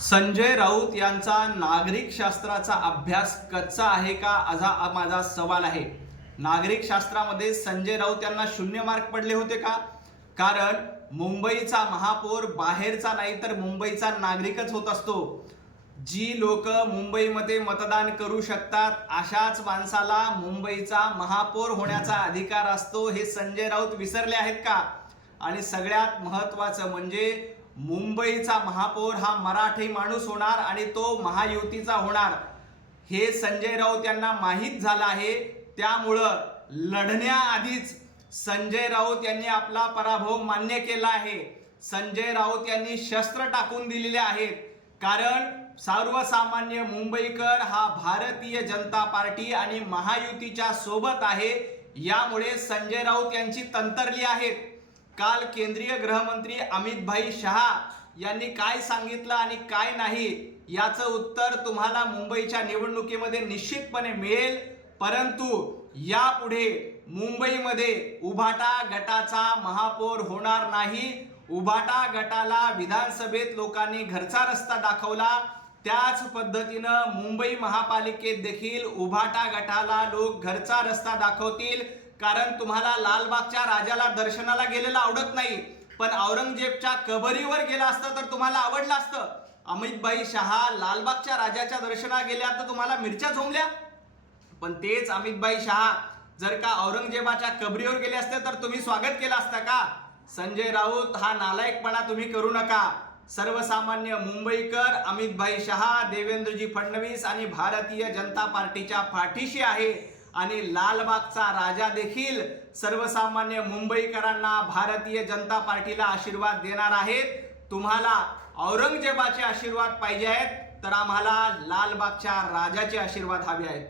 संजय राऊत यांचा नागरिक शास्त्राचा अभ्यास कच्चा आहे का? असा माझा सवाल आहे. नागरिक शास्त्रामध्ये संजय राऊत यांना शून्य मार्क पडले होते का? कारण मुंबईचा महापौर बाहेरचा नाही तर मुंबईचा नागरिकच होत असतो. जी लोक मुंबईमध्ये मतदान करू शकतात अशाच माणसाला मुंबईचा महापौर होण्याचा अधिकार असतो हे संजय राऊत विसरले आहेत का? आणि सगळ्यात महत्वाचं म्हणजे मुंबईचा महापौर हा मराठी माणूस होणार आणि तो महायुतीचा होणार. हे संजय राऊत यांना माहीत झालं आहे. त्यामुळं लढण्याआधीच संजय राऊत यांनी आपला पराभव मान्य केला आहे. संजय राऊत यांनी शस्त्र टाकून दिलेले आहेत. कारण सर्वसामान्य मुंबईकर हा भारतीय जनता पार्टी आणि महायुतीच्या सोबत आहे. यामुळे संजय राऊत यांची तंतरली आहेत. काल केंद्रीय गृहमंत्री अमित भाई शहा यांनी काय सांगितलं आणि काय नाही याचं उत्तर तुम्हाला मुंबईच्या निवडणुकीमध्ये निश्चितपणे मिळेल. परंतु यापुढे मुंबईमध्ये उभाटा गटाचा महापौर होणार नाही. उभाटा गटाला विधानसभेत लोकांनी घरचा रस्ता दाखवला. त्याच पद्धतीनं मुंबई महापालिकेत देखील उभाटा गटाला लोक घरचा रस्ता दाखवतील. कारण तुम्हाला लालबागच्या राजाला दर्शनाला गेलेलं आवडत नाही. पण औरंगजेबच्या कबरीवर गेला असतं तर तुम्हाला आवडलं असतं. अमितभाई शहा लालबागच्या राजाच्या दर्शनाला गेल्या तर तुम्हाला मिरच्या झोमल्या पण तेच अमितभाई शहा जर का औरंगजेबाच्या कबरीवर गेले असते तर तुम्ही स्वागत केलं असतं का? संजय राऊत हा नालायकपणा तुम्ही करू नका. सर्वसामान्य मुंबईकर अमितभाई शहा देवेंद्रजी फडणवीस आणि भारतीय जनता पार्टीच्या पाठीशी आहे. आणि लालबागचा राजा देखील सर्वसामान्य मुंबईकरांना भारतीय जनता पार्टीला आशीर्वाद देणार आहेत. तुम्हाला औरंगजेबाचे आशीर्वाद पाहिजे आहेत तर आम्हाला लालबागच्या राजाचे आशीर्वाद हवे आहेत.